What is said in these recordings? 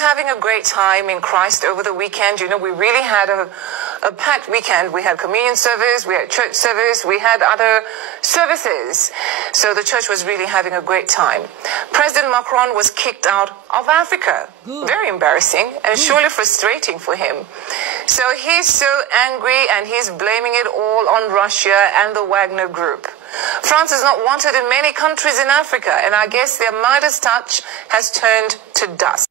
Having a great time in Christ over the weekend. You know, we really had a packed weekend. We had communion service, we had church service, we had other services. So the church was really having a great time. President Macron was kicked out of Africa. Good. Very embarrassing and surely frustrating for him. So he's so angry and he's blaming it all on Russia and the Wagner Group. France is not wanted in many countries in Africa, and I guess their Midas touch has turned to dust.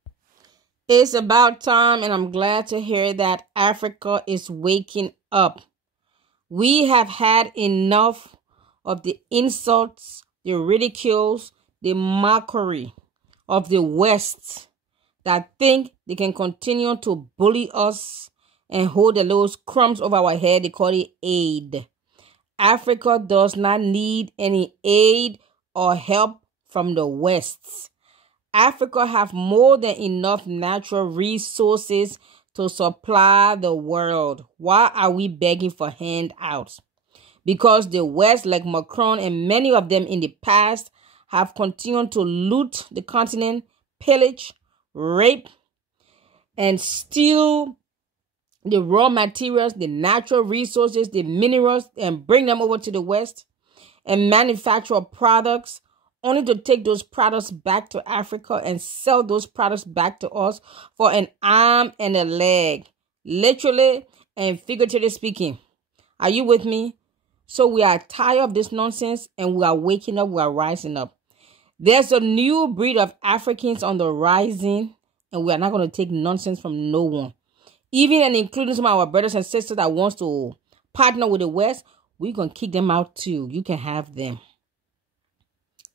It's about time, and I'm glad to hear that Africa is waking up. We have had enough of the insults, the ridicules, the mockery of the West that think they can continue to bully us and hold the little crumbs over our head. They call it aid. Africa does not need any aid or help from the West. Africa have more than enough natural resources to supply the world. Why are we begging for handouts? Because the West, like Macron and many of them in the past, have continued to loot the continent, pillage, rape, and steal the raw materials, the natural resources, the minerals, and bring them over to the West and manufacture products, only to take those products back to Africa and sell those products back to us for an arm and a leg, literally and figuratively speaking. Are you with me? So we are tired of this nonsense, and we are waking up, we are rising up. There's a new breed of Africans on the rising, and we are not going to take nonsense from no one. Even and including some of our brothers and sisters that wants to partner with the West, we're going to kick them out too. You can have them.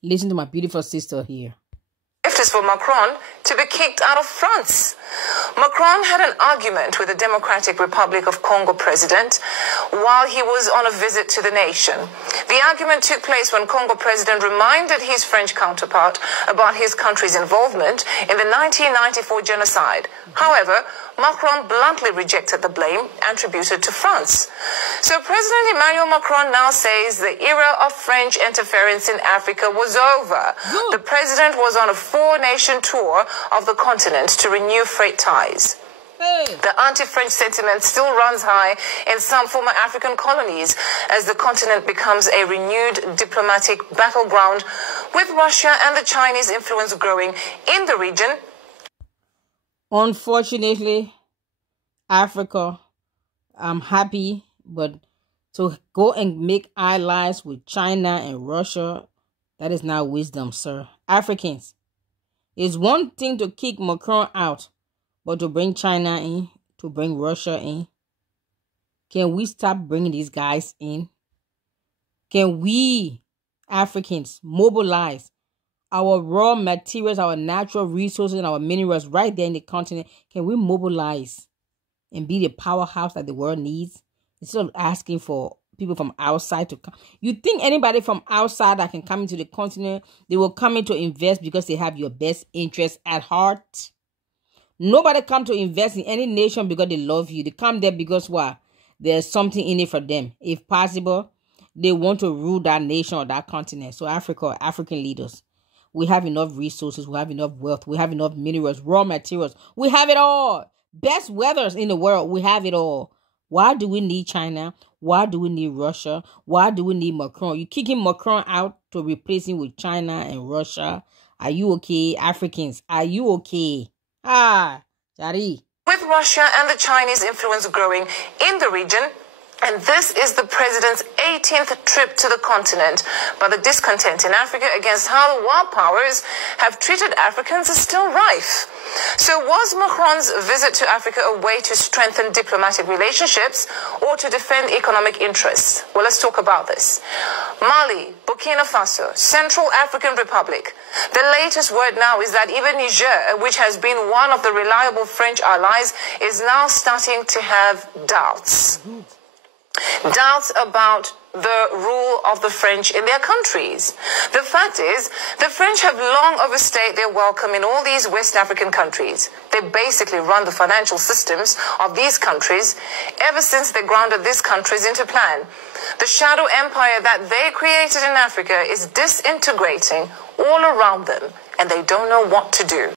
Listen to my beautiful sister here. It is for Macron to be kicked out of France. Macron had an argument with the Democratic Republic of Congo president while he was on a visit to the nation. The argument took place when Congo president reminded his French counterpart about his country's involvement in the 1994 genocide. However, Macron bluntly rejected the blame attributed to France. So President Emmanuel Macron now says the era of French interference in Africa was over. The president was on a 4-nation tour of the continent to renew freight ties. The anti-French sentiment still runs high in some former African colonies as the continent becomes a renewed diplomatic battleground, with Russia and the Chinese influence growing in the region. Unfortunately, Africa, I'm happy, but to go and make allies with China and Russia, that is not wisdom, sir. Africans, it's one thing to kick Macron out, but to bring China in, to bring Russia in. Can we stop bringing these guys in? Can we, Africans, mobilize our raw materials, our natural resources, and our minerals right there in the continent? Can we mobilize and be the powerhouse that the world needs instead of asking for people from outside to come? You think anybody from outside that can come into the continent, they will come in to invest because they have your best interest at heart? Nobody come to invest in any nation because they love you. They come there because what? There's something in it for them. If possible, they want to rule that nation or that continent. So Africa, African leaders, we have enough resources, we have enough wealth, we have enough minerals, raw materials. We have it all. Best weathers in the world, we have it all. Why do we need China? Why do we need Russia? Why do we need Macron? You kicking Macron out to replace him with China and Russia. Are you okay, Africans? Are you okay? Jari. With Russia and the Chinese influence growing in the region, and this is the president's 18th trip to the continent. But the discontent in Africa against how the world powers have treated Africans is still rife. So was Macron's visit to Africa a way to strengthen diplomatic relationships or to defend economic interests? Well, let's talk about this. Mali, Burkina Faso, Central African Republic. The latest word now is that even Niger, which has been one of the reliable French allies, is now starting to have doubts. Doubts about the rule of the French in their countries. The fact is, the French have long overstayed their welcome in all these West African countries. They basically run the financial systems of these countries ever since they grounded these countries into plan. The shadow empire that they created in Africa is disintegrating all around them, and they don't know what to do.